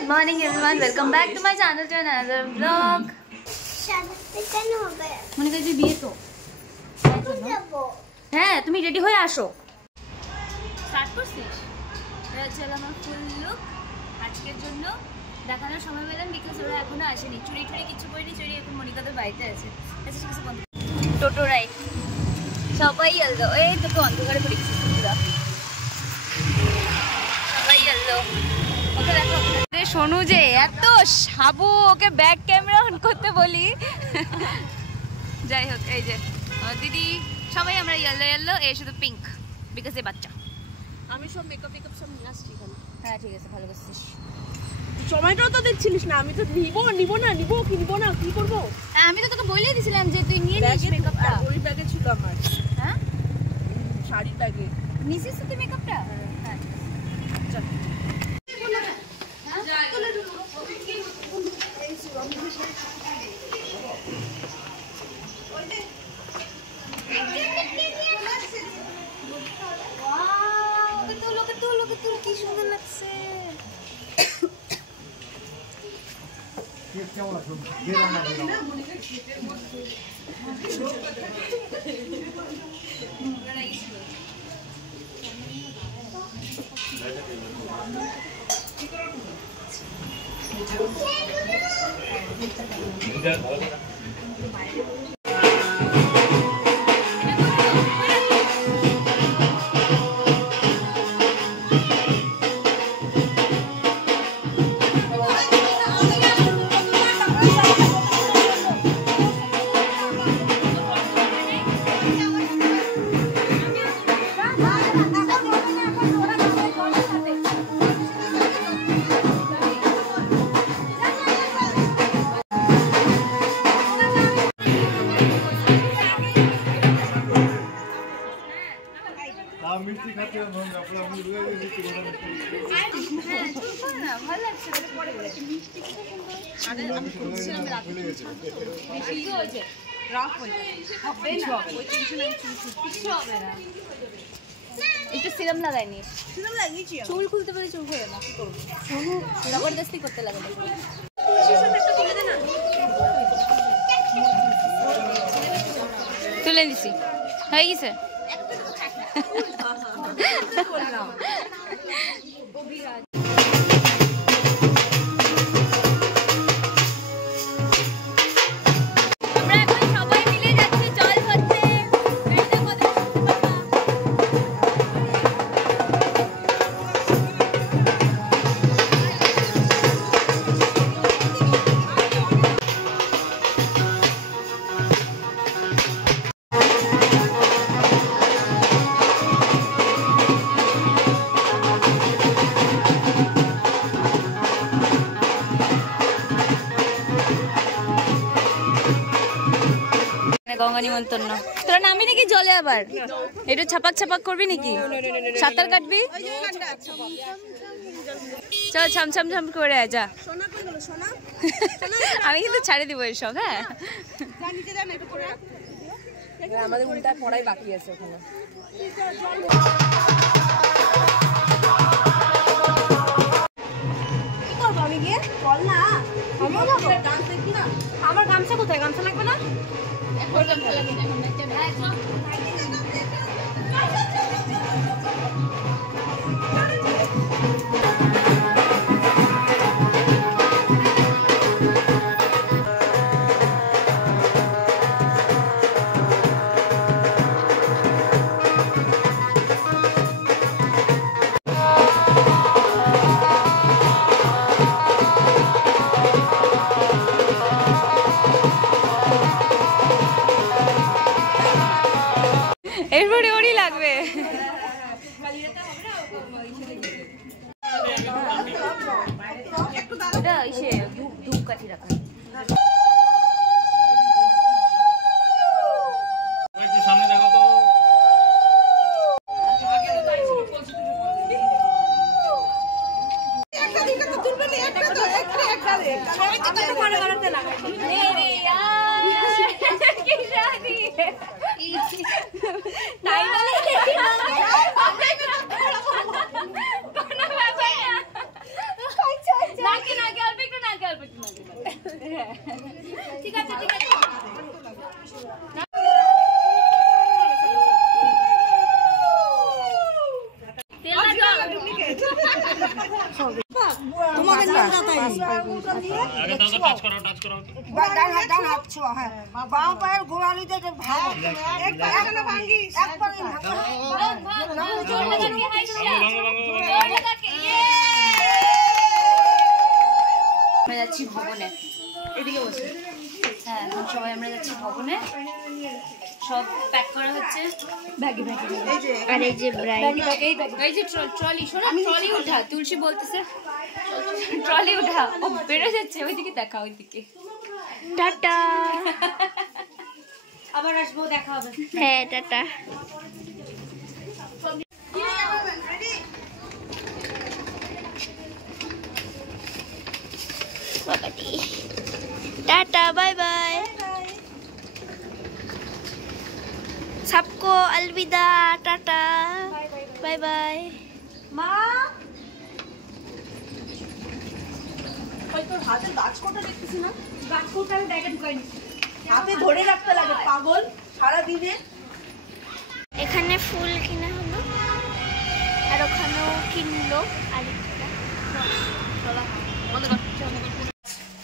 Good morning everyone, welcome back to my channel to another vlog. Monika যে বিয়ে তো হ্যাঁ তুমি রেডি হয়ে আসো। স্টার্ট করছিস? চল আমার ফুল লুক আজকের জন্য দেখানোর সময় পেলাম বিকজ ওরা এখনো আসেনি, চুরি টুরি কিছু করিনি, চুরি এখন মনিকাদের বাড়িতে আছে। আচ্ছা কিছু বন্ধ টোটো রাইড সবাই এলো, এই তোকে অন্ধকারে পড়েছি পুরা সবাই এলো। ওকে দেখো সোনু যে এত সাবু, ওকে ব্যাক ক্যামেরা অন করতে বলি। যাই হোক এই যে দিদি সবাই আমরা ইয়েলো ইয়েলো, এই শুধু পিঙ্ক বিকজ এই বাচ্চা। আমি সব মেকআপ সব নিয়ে আসছি এখানে। হ্যাঁ ঠিক আছে, ভালো করছিস। সময়টাও তো দেখছিলিস না, আমি তো নিব না কি করবো। হ্যাঁ আমি তো তোকে বলেই দিয়েছিলাম যে তুই নিয়ে নিস মেকআপটা। ওই ব্যাগে ছিল আমার। হ্যাঁ শাড়ির ব্যাগে নিছিস তো তুই মেকআপটা? হ্যাঁ চল কি সুন্দর লাগছে। একটু সিরাম লাগাই নিস। চুল খুলতে পারি, চুল খুলে না কি করবো, জবরদস্তি করতে লাগে। তুলে দিছি, হয়ে গেছে। গঙ্গা নিমন্ত্রণ, তোরা নামি নাকি জলে আবার একটু ছাপাক ছাপাক করবি নাকি, সাঁতার কাটবি? চল ছাম ছাম ছাম করে যা। আমি কিন্তু ছাড়ে দিব এসব। হ্যাঁ আমাদের উল্টা পড়াই বাকি আছে ওখানে। কি করবো আমি গিয়ে? বল না। আমার গামছা কোথায়? গামছা লাগবে না? এরপরে ওরই লাগবে। ধূপকাঠি রাখা সামনে দেখো তো। নাকি ঠিক আছে ঠিক আছে আগে দাও তো টাচ করো ডান হাত ছোঁয়া, হ্যাঁ। বাম পায়ের গোড়ালিতে যে ভাগ, একবার এখানে ভাঙিস, একবার এই ভাগ। আমরা যাচ্ছি ভবনে, এদিকে বসে। হ্যাঁ এখন সবাই আমরা যাচ্ছি ভবনে, সব প্যাক করা হচ্ছে ব্যাগে ব্যাগে। আর এই যে ব্রাইড এই যে ট্রলি, শোনো ট্রলি উঠা, তুলসী বলতেছে ট্রলি উঠা, ও বেরো যাচ্ছে, ওইদিকে দেখা, ওইদিকে। টাটা। আবার আসবো, দেখা হবে। হ্যাঁ টাটা। टाटा बाय बाय, सबको अलविदा, टाटा बाय बाय। তোর হাতে গাছকোটা দেখতেছি না, গাছকোটা আমি ব্যাগে ঢুকাইনি, হাতে ধরে রাখতে লাগে পাগল সারা দিনে। এখানে ফুল কিনা হলো আর ওখানেও কিনলো আরেকটা।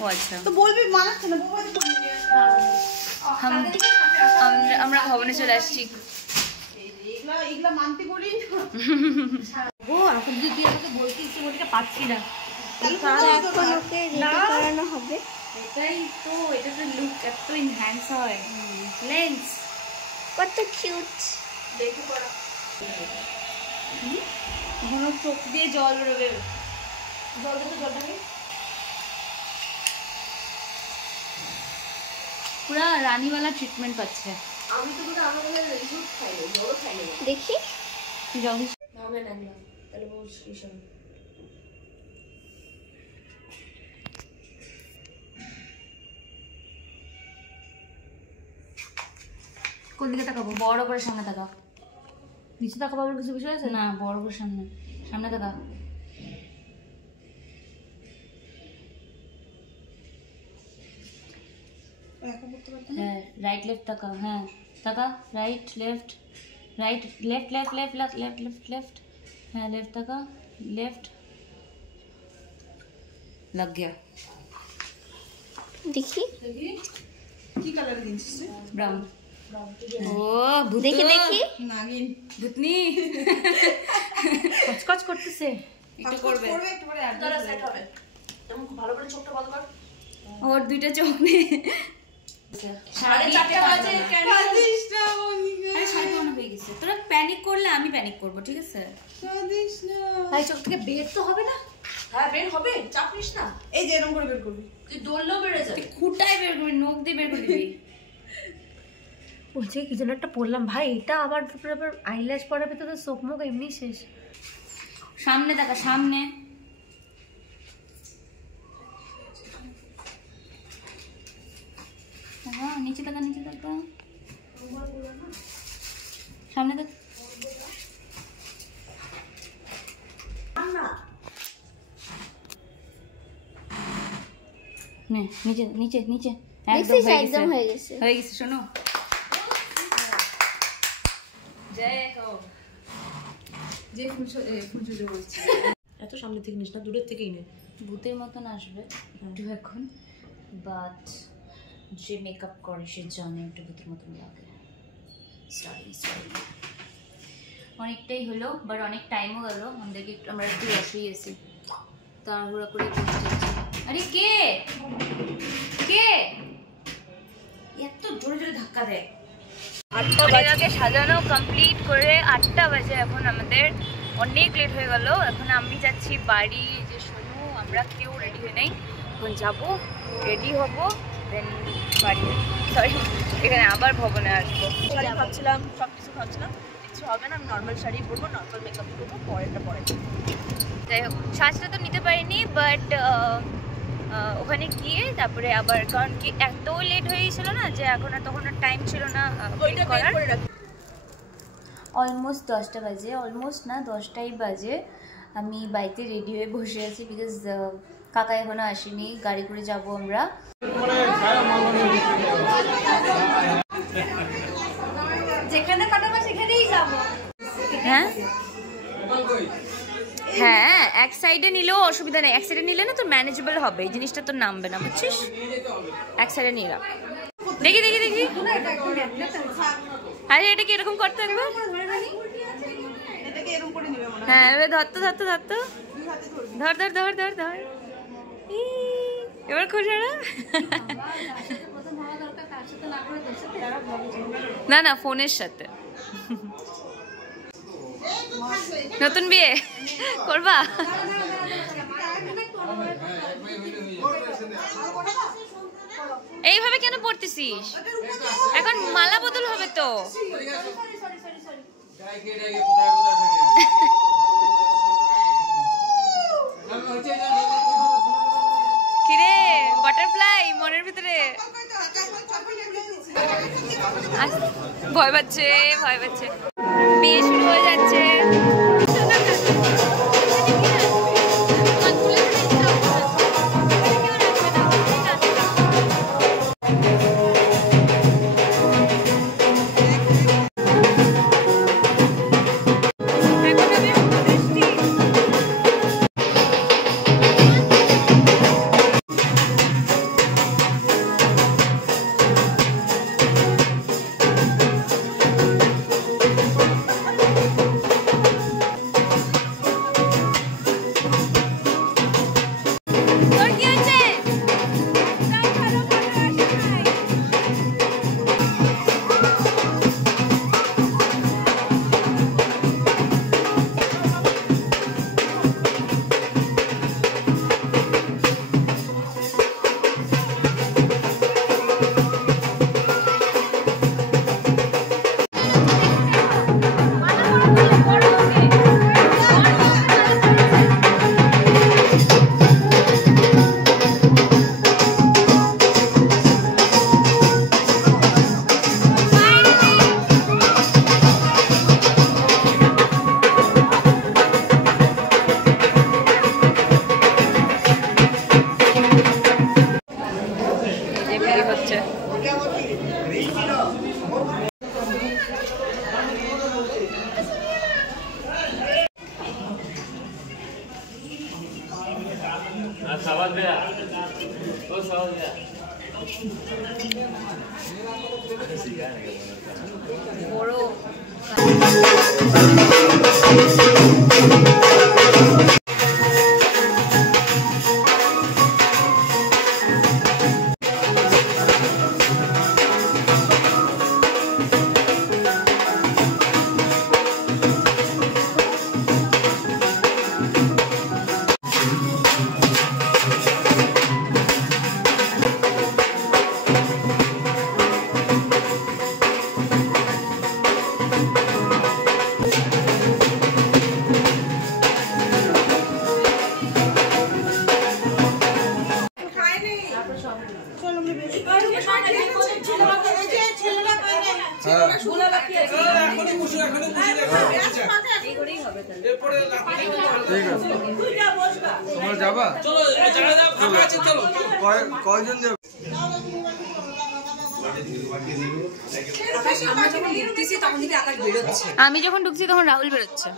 ও আচ্ছা, তো বলবি মানাচ্ছে না, বলবি তো আমরা ভবনে চলে আসছি। এগুলা মানতে করি ও এখন যদি তুই আমাকে বলতে ইচ্ছে বলতে পারছি না। এখন ওকে রেডি করানো হবে। এটাই তো, এটা তো লুক এত এনহ্যান্স হয়। লেন্স কত কিউট। দেখে পড়া। এখনো চোখ দিয়ে জল বেরোবে। জলটাকে পুরা রানীওয়ালা ট্রিটমেন্ট পাচ্ছে। আমি তো কিন্তু আমাদের রিসুট খাই না, বড় খাই না। দেখি জল নামে নামলাম তাহলে বলছি কিসব কোন দিকে তাকাবো? বড় করে সামনে তাকা। নিচে তাকাবো বলে কিছু বিষয় আছে না, বড় করে সামনে, সামনে তাকা। হ্যাঁ রাইট লেফট তাকা, হ্যাঁ তাকা, right left, right left left left left left left left, হ্যাঁ লেফট ताका, लेफ्ट लग गया। দেখি কি কালার দিয়েছিস ब्राउन। ও দেখি দেখি নাগিন ভূতনি কচকচ করতেছে, একটু করবে। একটু পরে অ্যাডজাস্ট সেট হবে। এমন খুব ভালো করে চোখটা বন্ধ কর। ওর দুইটা চোখ নেই। 4:30 বাজে কেন? কাঁদিস না মনিকা, আরে 5:30 হয়ে গেছে। তোরা প্যানিক করলে আমি প্যানিক করব, ঠিক আছে? কাঁদিস না। ভাই চোখ থেকে বের তো হবে না? হ্যাঁ বের হবে, চাপ নিস না। এই যে এরকম করে বের করবি, তুই দৌড়লেও বের হয়ে যাবে। খুঁটায় বের করবি, নখ দিয়ে বের করে দিবি। বলছে কি যেন একটা পড়লাম ভাই, এটা আবার আবার আইল্যাশ পড়াবে তো চোখ মুখ এমনি শেষ। সামনে দেখা, সামনে। নিচে দেখা, নিচে দেখা, সামনে দেখ। নিচে নিচে নিচে, একদম হয়ে গেছে। হয়ে গেছে। শোনো, জয় হো। যে ফুলসুজো বলছি, এত সামনে থেকে নিস না, দূরের থেকেই নে। ভূতের মতন আসবে একটু এখন, বাট যে মেকআপ করে সে জানে একটু ভূতের মতন লাগে। সরি সরি, অনেকটাই হলো, বাট অনেক টাইমও গেল। আমাদেরকে আমরা একটু বসেই আছি, তাড়াহুড়া করে বসে যাচ্ছি। আরে কে কে এত জোরে জোরে ধাক্কা দেয়? 8টা বাজে সাজানো কমপ্লিট করে 8টা বাজে এখন। আমাদের অনেক লেট হয়ে গেল। এখন আমি যাচ্ছি বাড়ি। যে শোনো, আমরা কেউ রেডি হয়ে নেই, এখন যাবো, রেডি হবো, দেন বাড়ি, সরি এখানে আবার ভবনে আসবো। শাড়ি ভাবছিলাম, সব কিছু ভাবছিলাম, কিছু হবে না। আমি নর্মাল শাড়ি পরবো, নর্মাল মেকআপ করবো, পরেরটা পরে। যাই হোক, সাজটা তো নিতে পারিনি, বাট ওখানে গিয়ে তারপরে আবার, কারণ কি এত লেট হয়ে গেছিল না, যে এখন আর তখন আর টাইম ছিল না ওইটা বের করে রাখি। অলমোস্ট 10টা বাজে, অলমোস্ট না 10টাই বাজে। আমি বাড়িতে রেডি হয়ে বসে আছি, বিকজ কাকা এখনো আসেনি, গাড়ি করে যাব আমরা। যেখানে কাটাবো সেখানেই যাবো। হ্যাঁ হ্যাঁ, এক সাইডে নিলেও অসুবিধা নেই, এক সাইডে নিলে না তোর ম্যানেজেবল হবে, এই জিনিসটা তোর নামবে না, বুঝছিস? এক সাইডে নিয়ে রাখ। দেখি দেখি দেখি, আরে এটা কি এরকম করতে একবার? হ্যাঁ এবার ধরতো ধরতো ধরতো, ধর ধর ধর ধর ধর, এবার খুশি না? না ফোনের সাথে। নতুন বিয়ে করবা? এইভাবে কেন পড়তেছিস? এখন মালা বদল হবে তো। কিরে বাটারফ্লাই মনের ভিতরে ভয় পাচ্ছে, ভয় পাচ্ছে। বিয়ে শুরু হয়ে যাচ্ছে। কয়জন যাবে? আমি যখন ঢুকছি তখন রাহুল বেরোচ্ছে।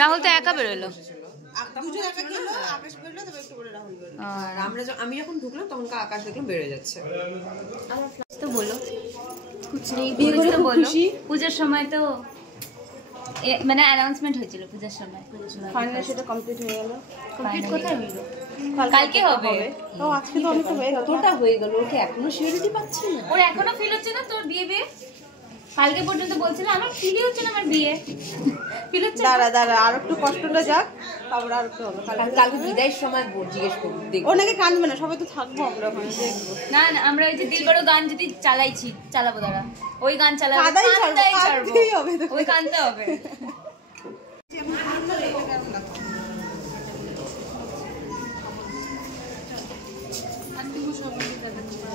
রাহুল তো একা বেরোলো। আমি যখন ঢুকলাম তখন আকাশ দেখলাম বেড়ে যাচ্ছে। তো বলো কুছ নেই, পূজার সময় তো মানে অ্যানাউন্সমেন্ট হয়েছিল পূজার সময়। ফাইনালি সেটা কমপ্লিট হয়ে গেল। কমপ্লিট কোথায় হলো? কালকে হবে। ও আজকে তো অনেকটা হয়ে গেল। তোরটা হয়ে গেল, ওকে এখনো সিওরিটি পাচ্ছি না। ওর এখনো ফিল হচ্ছে না তোর বিয়ে বিয়ে? কালকে পর্যন্ত বলছিল আমার ফিলই হচ্ছে না আমার বিয়ে। ফিল হচ্ছে? দাঁড়া দাঁড়া আর একটু কষ্টটা যাক, তারপর আর একটু হবে। কালকে বিদায়ের সময় জিজ্ঞেস করব। ও নাকি কাঁদবে না, সবাই তো থাকবো আমরা ওখানে, দেখবো। না না আমরা ওই যে দিলবড়ো গান যদি চালাবো দাঁড়া, ওই গান চালাবো, কাঁদতেই হবে, ওই কাঁদতে হবে।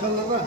চল বাবা।